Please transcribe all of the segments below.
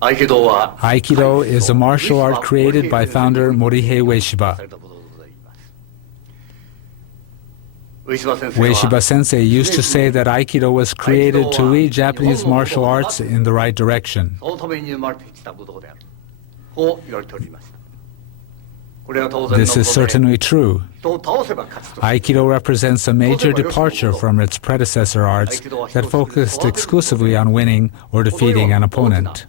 Aikido is a martial art created by founder Morihei Ueshiba. Ueshiba Sensei used to say that Aikido was created to lead Japanese martial arts in the right direction. This is certainly true. Aikido represents a major departure from its predecessor arts that focused exclusively on winning or defeating an opponent.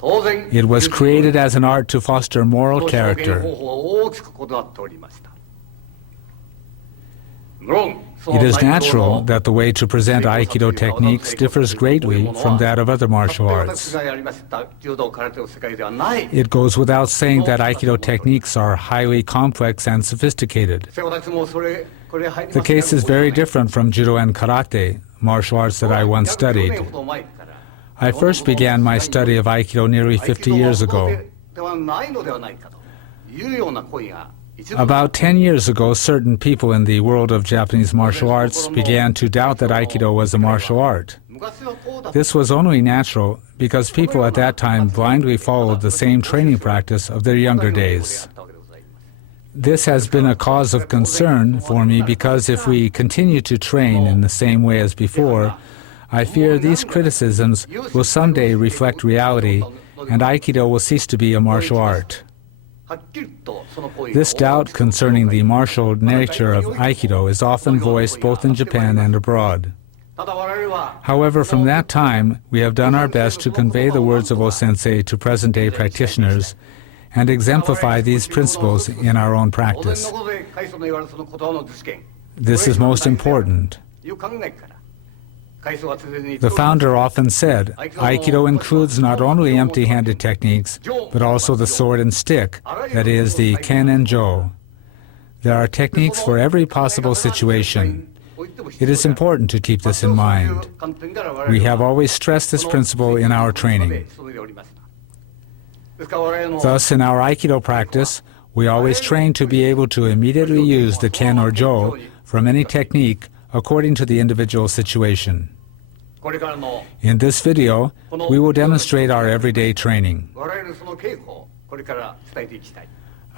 It was created as an art to foster moral character. It is natural that the way to present Aikido techniques differs greatly from that of other martial arts. It goes without saying that Aikido techniques are highly complex and sophisticated. The case is very different from Judo and Karate, martial arts that I once studied. I first began my study of Aikido nearly 50 years ago. About 10 years ago, certain people in the world of Japanese martial arts began to doubt that Aikido was a martial art. This was only natural because people at that time blindly followed the same training practice of their younger days. This has been a cause of concern for me because if we continue to train in the same way as before, I fear these criticisms will someday reflect reality and Aikido will cease to be a martial art. This doubt concerning the martial nature of Aikido is often voiced both in Japan and abroad. However, from that time, we have done our best to convey the words of O-sensei to present-day practitioners and exemplify these principles in our own practice. This is most important. The founder often said, Aikido includes not only empty-handed techniques, but also the sword and stick, that is, the ken and jo. There are techniques for every possible situation. It is important to keep this in mind. We have always stressed this principle in our training. Thus, in our Aikido practice, we always train to be able to immediately use the ken or jo from any technique according to the individual situation. In this video, we will demonstrate our everyday training.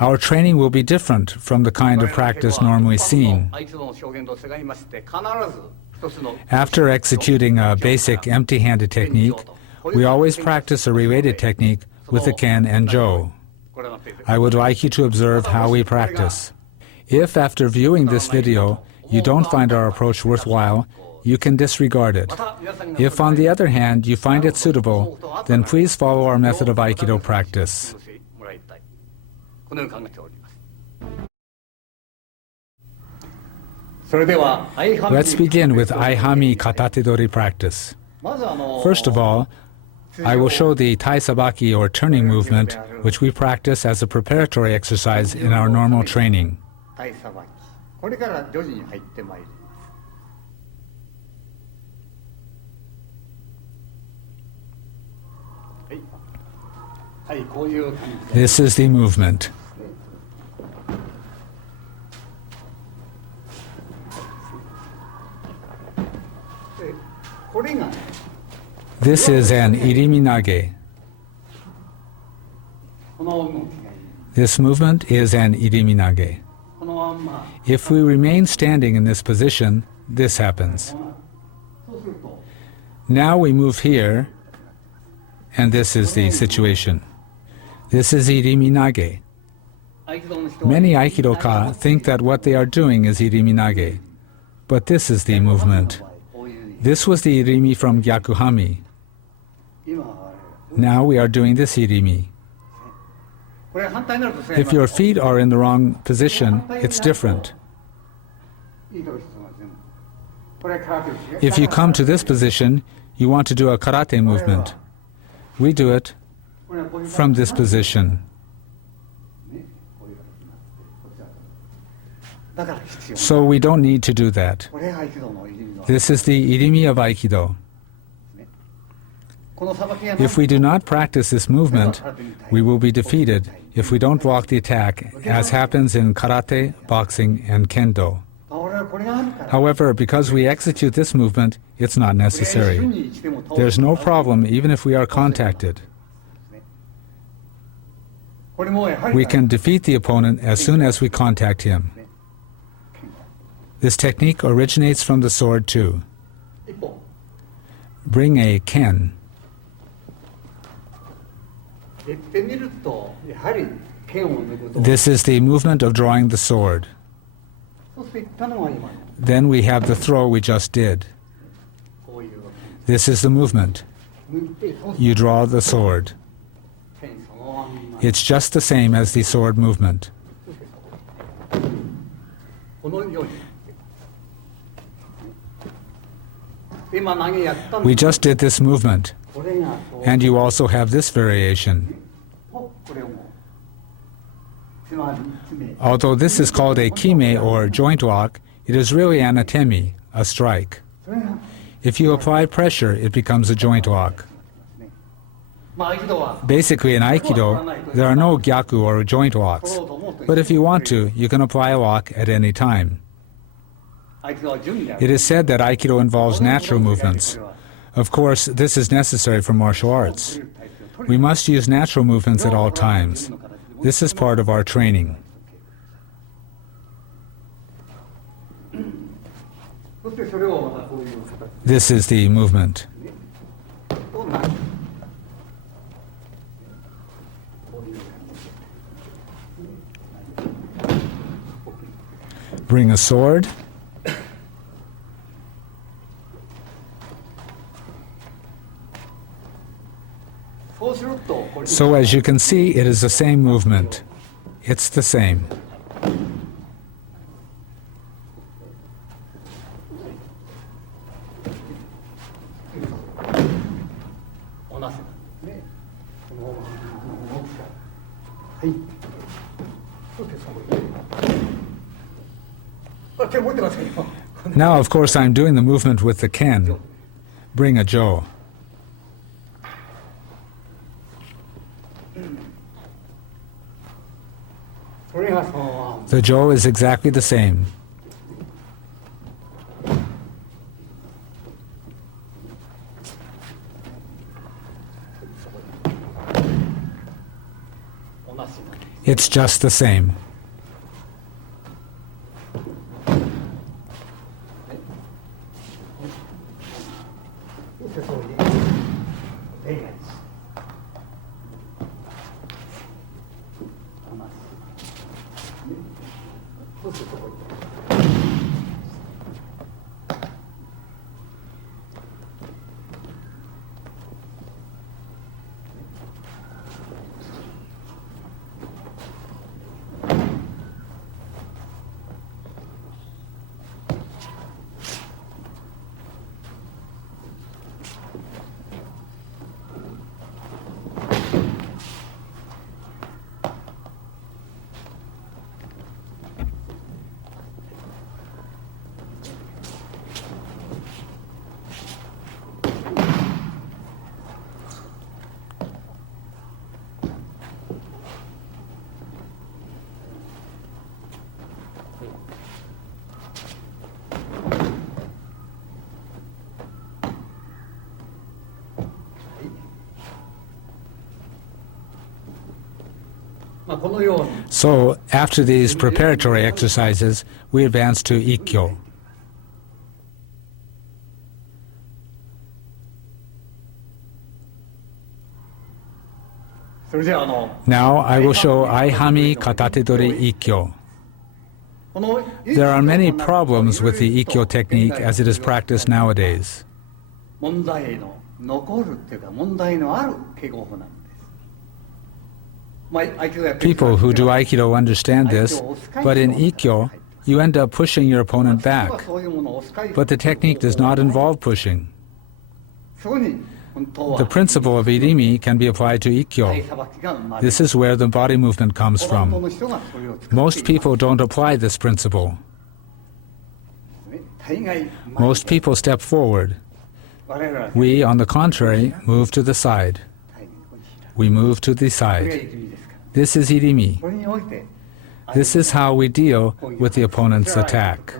Our training will be different from the kind of practice normally seen. After executing a basic empty-handed technique, we always practice a related technique with the ken and jo. I would like you to observe how we practice. If after viewing this video, you don't find our approach worthwhile, you can disregard it. If, on the other hand, you find it suitable, then please follow our method of Aikido practice. Let's begin with Aihanmi Katatedori practice. First of all, I will show the Tai-Sabaki or turning movement, which we practice as a preparatory exercise in our normal training. This is the movement. This is an irimi nage. This movement is an irimi nage. If we remain standing in this position, this happens. Now we move here, and this is the situation. This is irimi nage. Many Aikidoka think that what they are doing is irimi nage, but this is the movement. This was the irimi from Gyakuhami. Now we are doing this irimi. If your feet are in the wrong position, it's different. If you come to this position, you want to do a karate movement. We do it from this position. So we don't need to do that. This is the irimi of Aikido. If we do not practice this movement, we will be defeated if we don't block the attack, as happens in karate, boxing, and kendo. However, because we execute this movement, it's not necessary. There's no problem even if we are contacted. We can defeat the opponent as soon as we contact him. This technique originates from the sword too. Bring a ken. This is the movement of drawing the sword. Then we have the throw we just did. This is the movement. You draw the sword. It's just the same as the sword movement. We just did this movement, and you also have this variation. Although this is called a kime or joint walk, it is really an atemi, a strike. If you apply pressure, it becomes a joint walk. Basically, in Aikido, there are no gyaku or joint walks. But if you want to, you can apply a walk at any time. It is said that Aikido involves natural movements. Of course, this is necessary for martial arts. We must use natural movements at all times. This is part of our training. This is the movement. Bring a sword. So as you can see, it is the same movement. It's the same. Now, of course, I'm doing the movement with the ken. Bring a jo. The jo is exactly the same. It's just the same. So, after these preparatory exercises, we advance to Ikkyo. Now I will show Aihanmi Katatedori Ikkyo. There are many problems with the Ikkyo technique as it is practiced nowadays. People who do Aikido understand this, but in Ikkyo, you end up pushing your opponent back. But the technique does not involve pushing. The principle of Irimi can be applied to Ikkyo. This is where the body movement comes from. Most people don't apply this principle. Most people step forward. We, on the contrary, move to the side. We move to the side. This is Irimi. This is how we deal with the opponent's attack.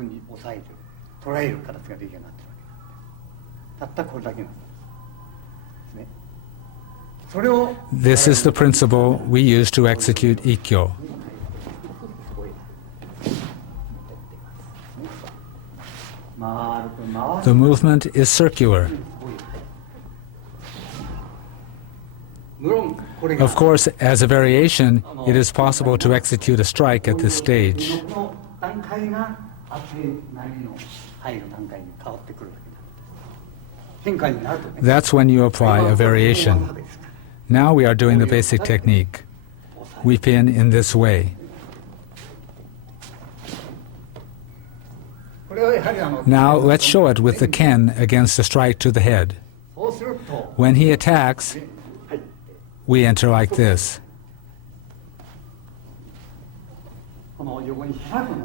This is the principle we use to execute Ikkyo. The movement is circular. Of course, as a variation, it is possible to execute a strike at this stage. That's when you apply a variation. Now we are doing the basic technique. We pin in this way. Now let's show it with the ken against a strike to the head. When he attacks, we enter like this.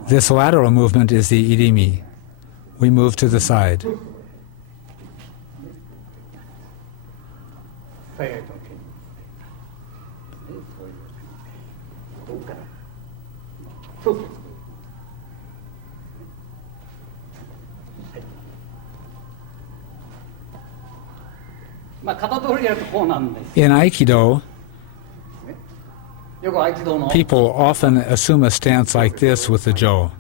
This lateral movement is the irimi. We move to the side. In Aikido, people often assume a stance like this with the Jo.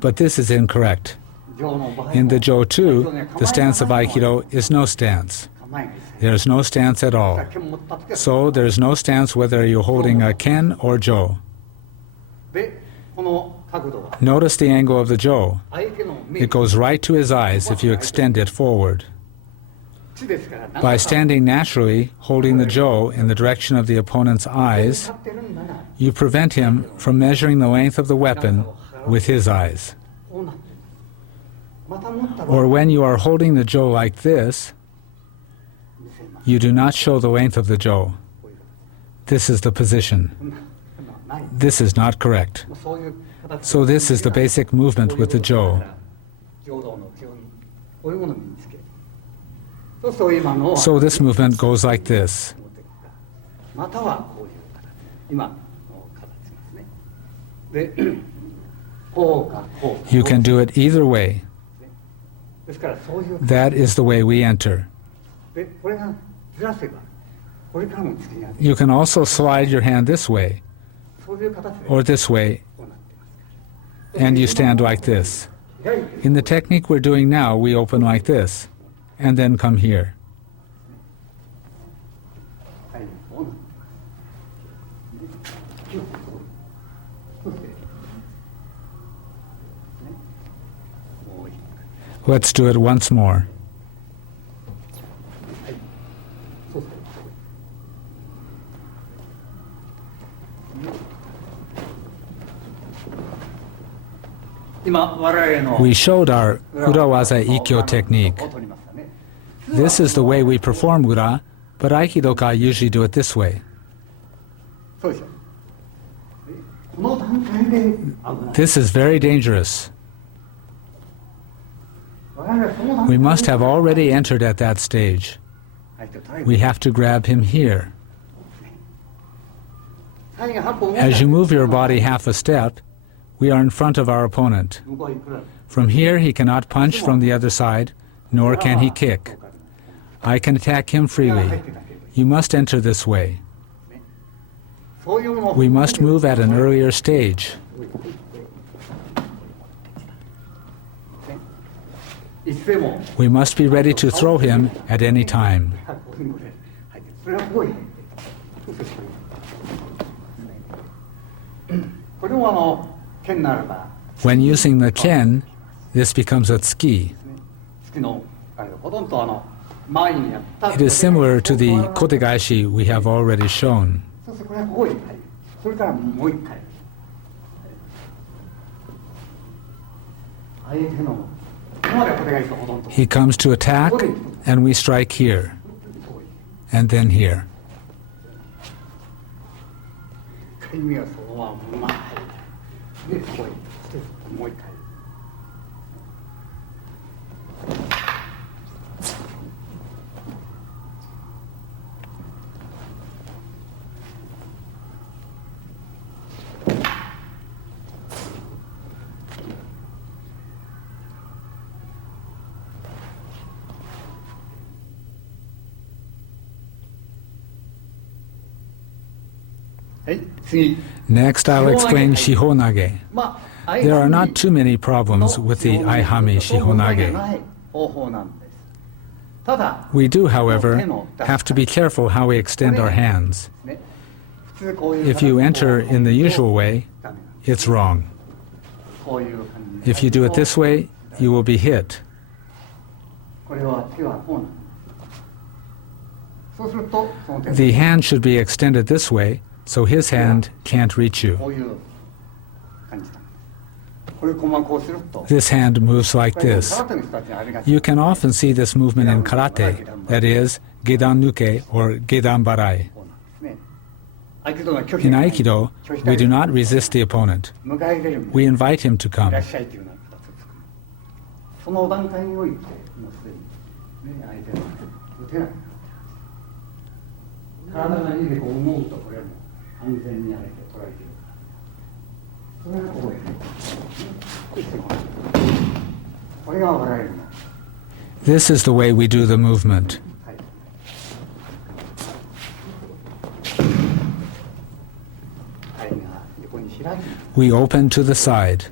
But this is incorrect. In the Jo too, the stance of Aikido is no stance. There is no stance at all. So there is no stance whether you're holding a ken or Jo. Notice the angle of the Jo. It goes right to his eyes if you extend it forward. By standing naturally, holding the Jo in the direction of the opponent's eyes, you prevent him from measuring the length of the weapon with his eyes. Or when you are holding the Jo like this, you do not show the length of the Jo. This is the position. This is not correct. So this is the basic movement with the Jo. So this movement goes like this. You can do it either way. That is the way we enter. You can also slide your hand this way, or this way, and you stand like this. In the technique we're doing now, we open like this, and then come here. Let's do it once more. We showed our Urawaza Ikkyo technique. This is the way we perform Ura, but Aikidoka usually do it this way. This is very dangerous. We must have already entered at that stage. We have to grab him here. As you move your body half a step, we are in front of our opponent. From here, he cannot punch from the other side, nor can he kick. I can attack him freely. You must enter this way. We must move at an earlier stage. We must be ready to throw him at any time. When using the ken, this becomes a tsuki. It is similar to the kotegaeshi we have already shown. He comes to attack, and we strike here, and then here. Next, I'll explain Shihonage. There are not too many problems with the Aihanmi Shihonage. We do, however, have to be careful how we extend our hands. If you enter in the usual way, it's wrong. If you do it this way, you will be hit. The hand should be extended this way, so his hand can't reach you. This hand moves like this. You can often see this movement in karate, that is, gedan nuke or gedan barai. In Aikido, we do not resist the opponent. We invite him to come. This is the way we do the movement. We open to the side.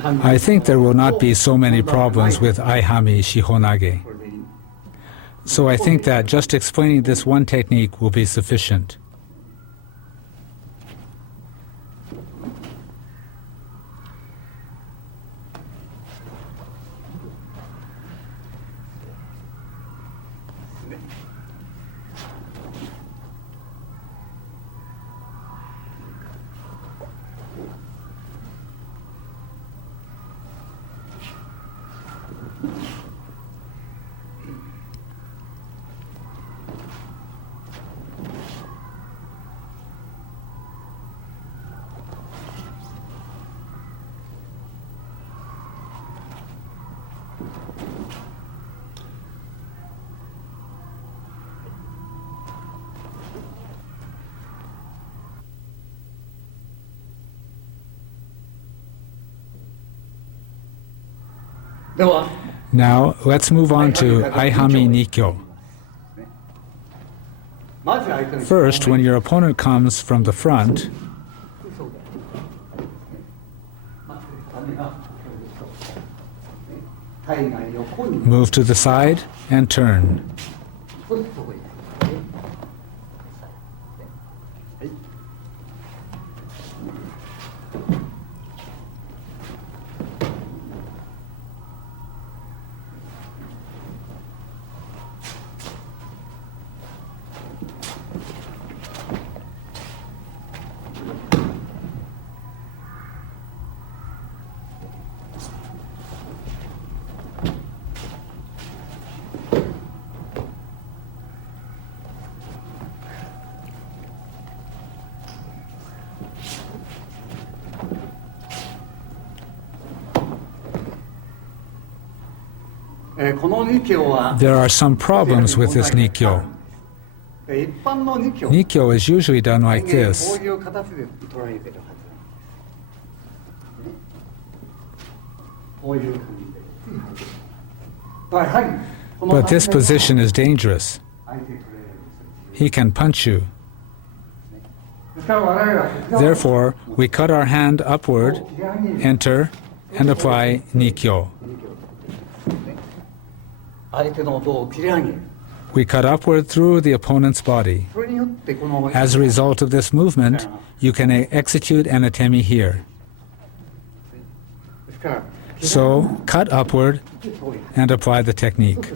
I think there will not be so many problems with Aihanmi Shihonage. So I think that just explaining this one technique will be sufficient. Now, let's move on to Aihanmi Nikyo. First, when your opponent comes from the front, move to the side and turn. There are some problems with this Nikyo. Nikyo is usually done like this. But this position is dangerous. He can punch you. Therefore, we cut our hand upward, enter, and apply Nikyo. We cut upward through the opponent's body. As a result of this movement, you can execute an atemi here. So, cut upward and apply the technique.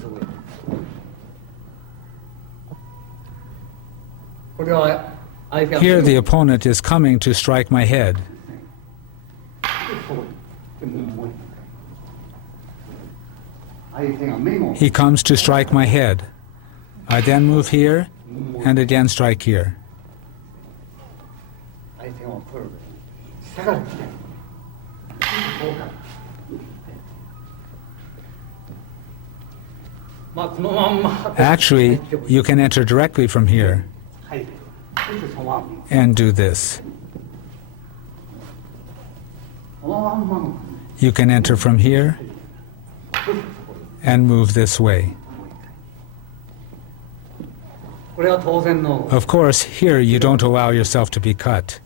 Here the opponent is coming to strike my head. He comes to strike my head. I then move here and again strike here. Actually, you can enter directly from here. and do this. You can enter from here and move this way. Of course, here you don't allow yourself to be cut.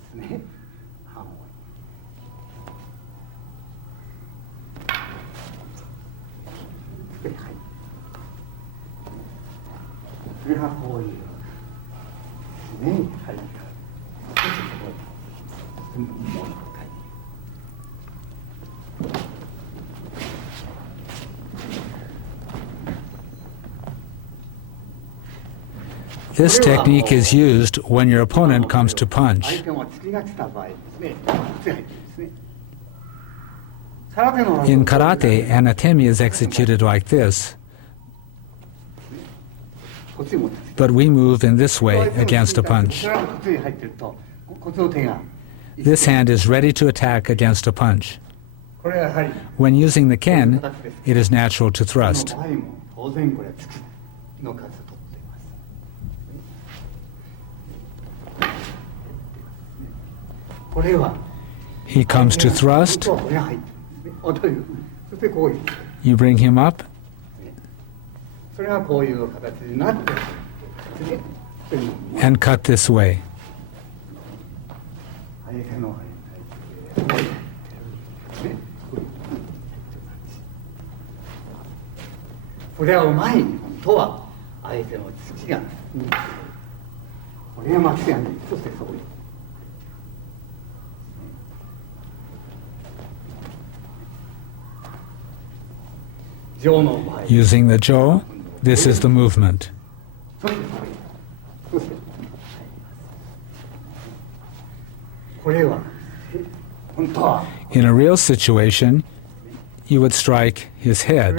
This technique is used when your opponent comes to punch. In karate, an atemi is executed like this, but we move in this way against a punch. This hand is ready to attack against a punch. When using the ken, it is natural to thrust. He comes to thrust, you bring him up, and cut this way. Using the jo, this is the movement. In a real situation, you would strike his head.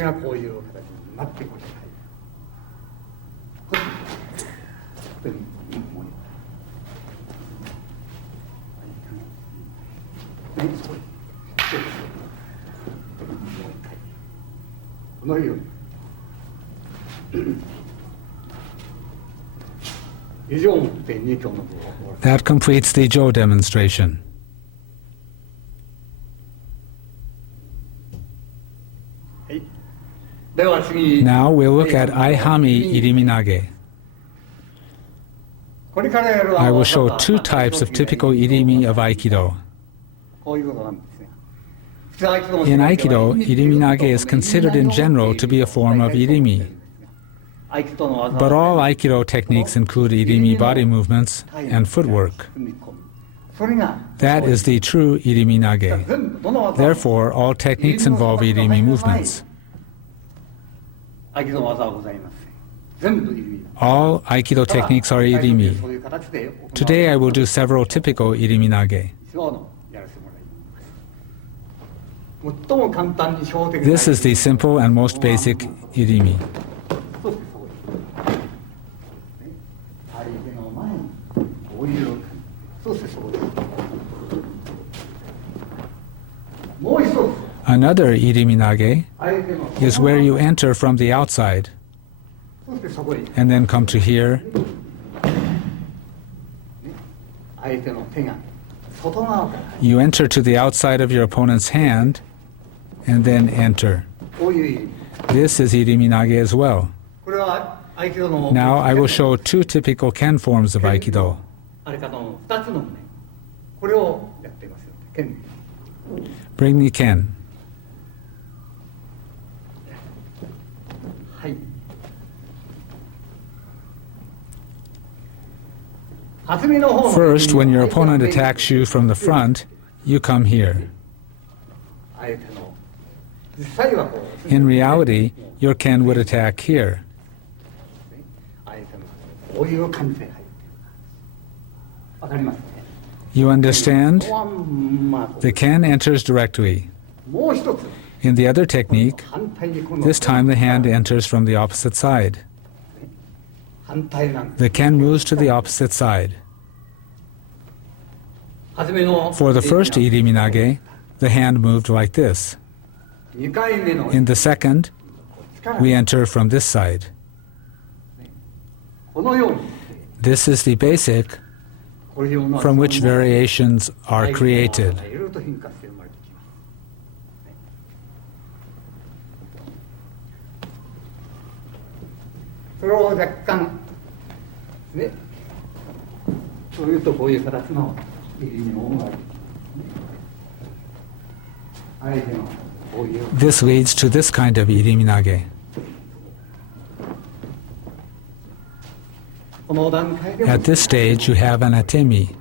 That completes the jo demonstration. Now we'll look at Aihanmi iriminage. I will show two types of typical irimi of Aikido. In Aikido, iriminage is considered in general to be a form of irimi. But all Aikido techniques include irimi body movements and footwork. That is the true iriminage. Therefore, all techniques involve irimi movements. All Aikido techniques are irimi. Today I will do several typical iriminage. This is the simple and most basic irimi. Another iriminage is where you enter from the outside and then come to here you enter to the outside of your opponent's hand and then enter. This is iriminage as well. Now I will show two typical ken forms of Aikido. Bring the ken. First, when your opponent attacks you from the front, you come here. In reality, your ken would attack here. You understand? The ken enters directly. In the other technique, this time the hand enters from the opposite side. The ken moves to the opposite side. For the first iriminage, the hand moved like this. In the second, we enter from this side. This is the basic from which variations are created. This leads to this kind of iriminage. At this stage, you have an atemi.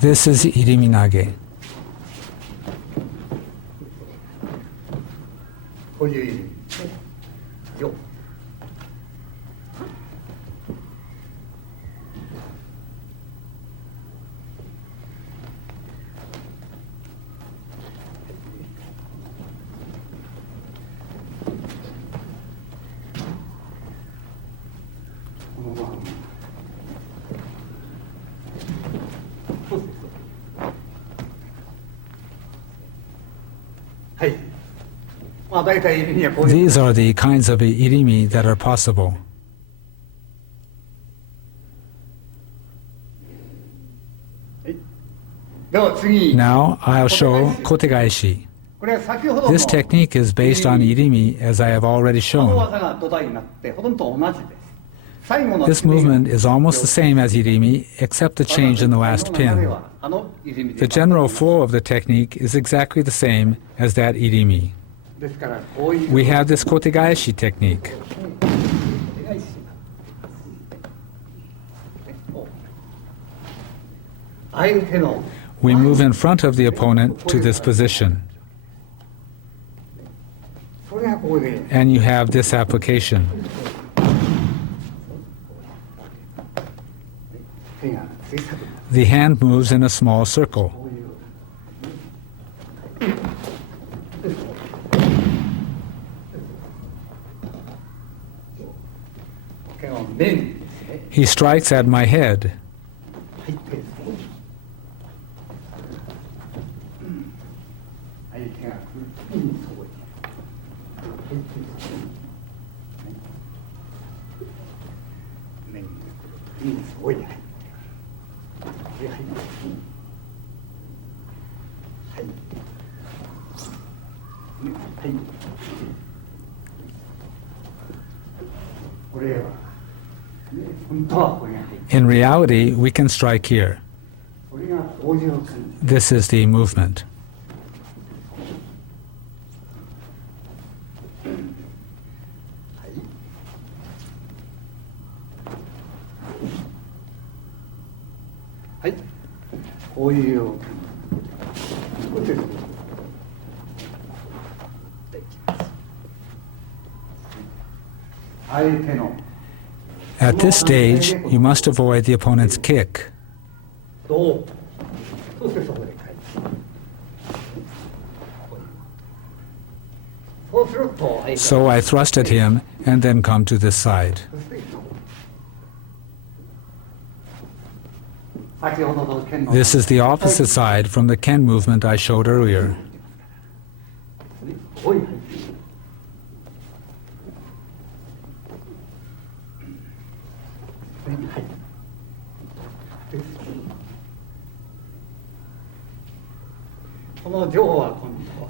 This is iriminage. These are the kinds of irimi that are possible. Now I'll show kotegaeshi. This technique is based on irimi, as I have already shown. This movement is almost the same as irimi, except the change in the last pin. The general flow of the technique is exactly the same as that irimi. We have this kotegaeshi technique. We move in front of the opponent to this position. And you have this application. The hand moves in a small circle. He strikes at my head. In reality, we can strike here. This is the movement. At this stage, you must avoid the opponent's kick. So I thrust at him and then come to this side. This is the opposite side from the Ken movement I showed earlier.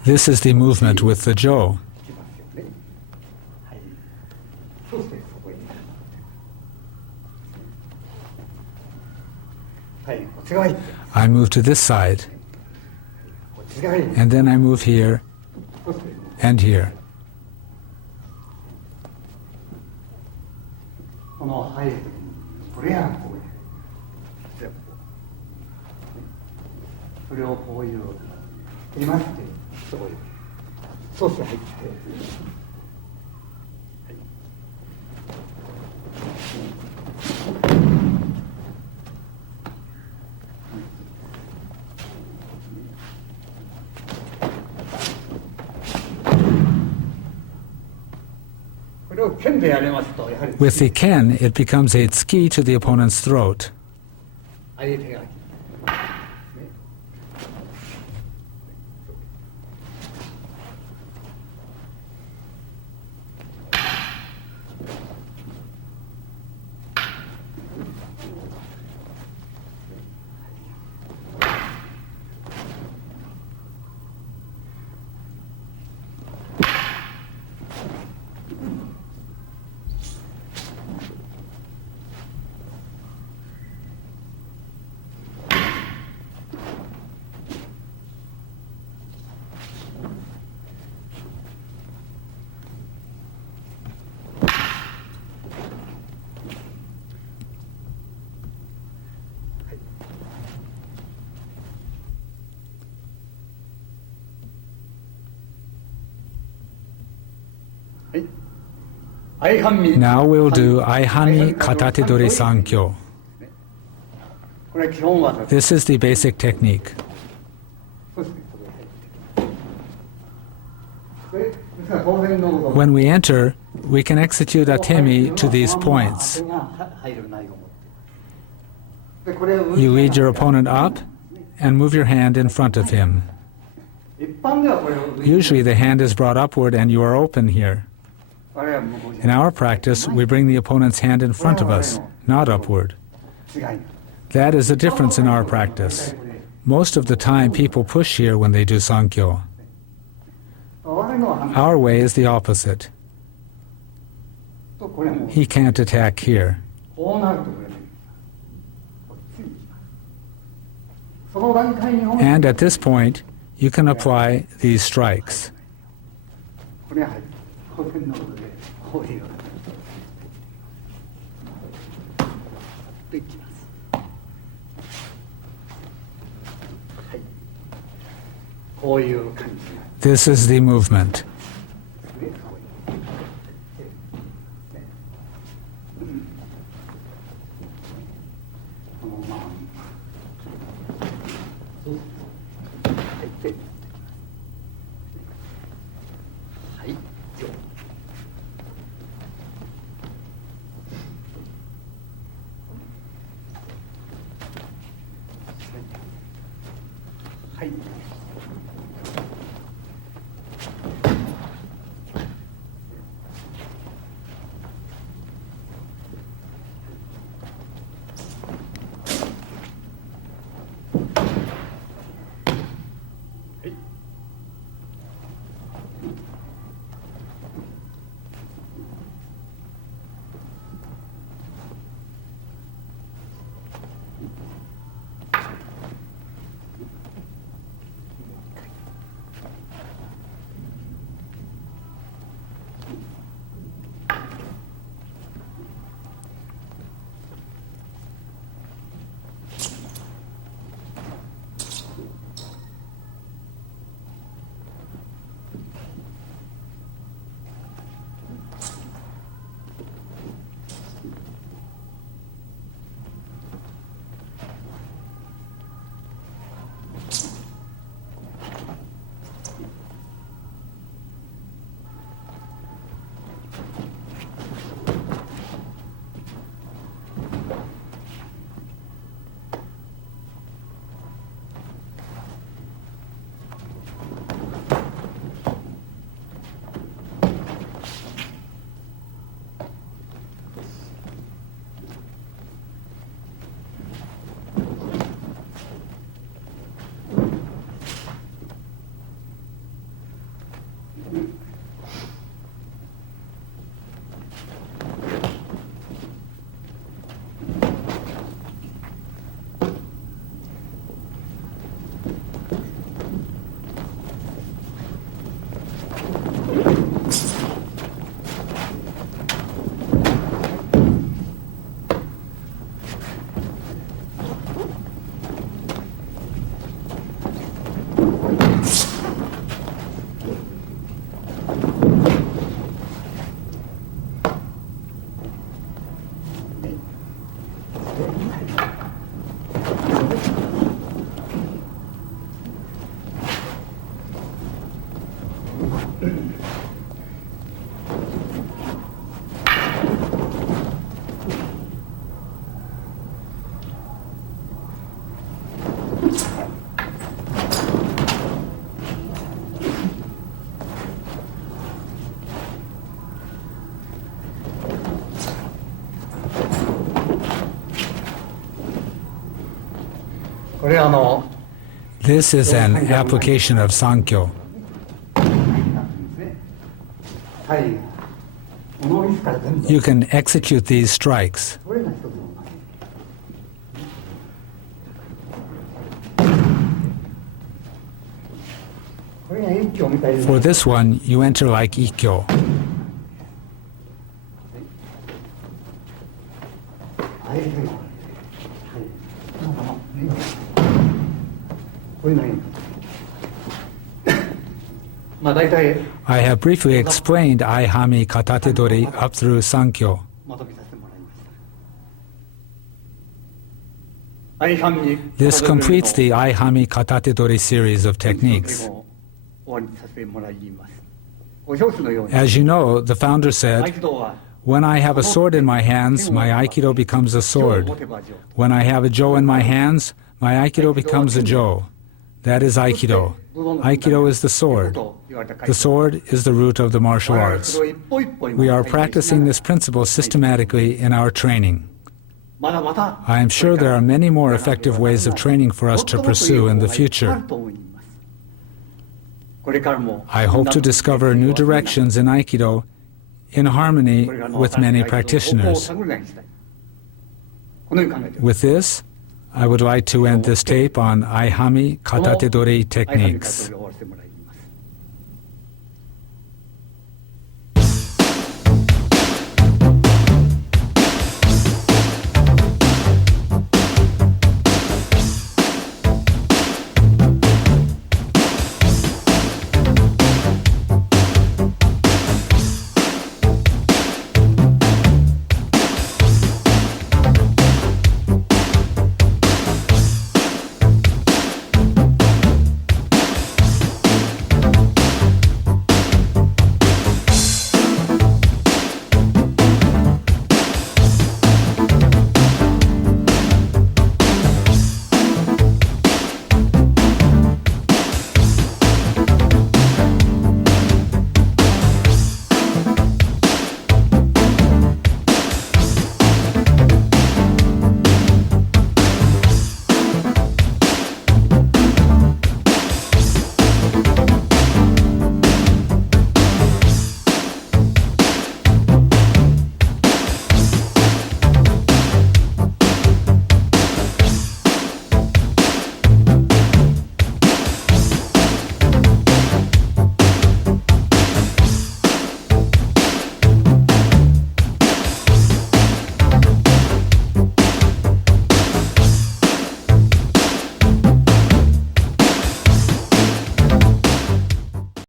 This is the movement with the jo. I move to this side, and then I move here and here. With the ken, it becomes a tsuki to the opponent's throat. Now we'll do Aihanmi Katatedori Sankyo. This is the basic technique. When we enter, we can execute atemi to these points. You lead your opponent up and move your hand in front of him. Usually the hand is brought upward and you are open here. In our practice, we bring the opponent's hand in front of us, not upward. That is a difference in our practice. Most of the time, people push here when they do Sankyo. Our way is the opposite. He can't attack here. And at this point, you can apply these strikes. This is the movement. This is an application of Sankyo. You can execute these strikes. For this one, you enter like Ikkyo. I have briefly explained Aihanmi Katatedori up through Sankyo. This completes the Aihanmi Katatedori series of techniques. As you know, the founder said, "When I have a sword in my hands, my Aikido becomes a sword. When I have a Jo in my hands, my Aikido becomes a Jo." That is Aikido. Aikido is the sword. The sword is the root of the martial arts. We are practicing this principle systematically in our training. I am sure there are many more effective ways of training for us to pursue in the future. I hope to discover new directions in Aikido in harmony with many practitioners. With this, I would like to end this tape on Aihanmi Katatedori techniques.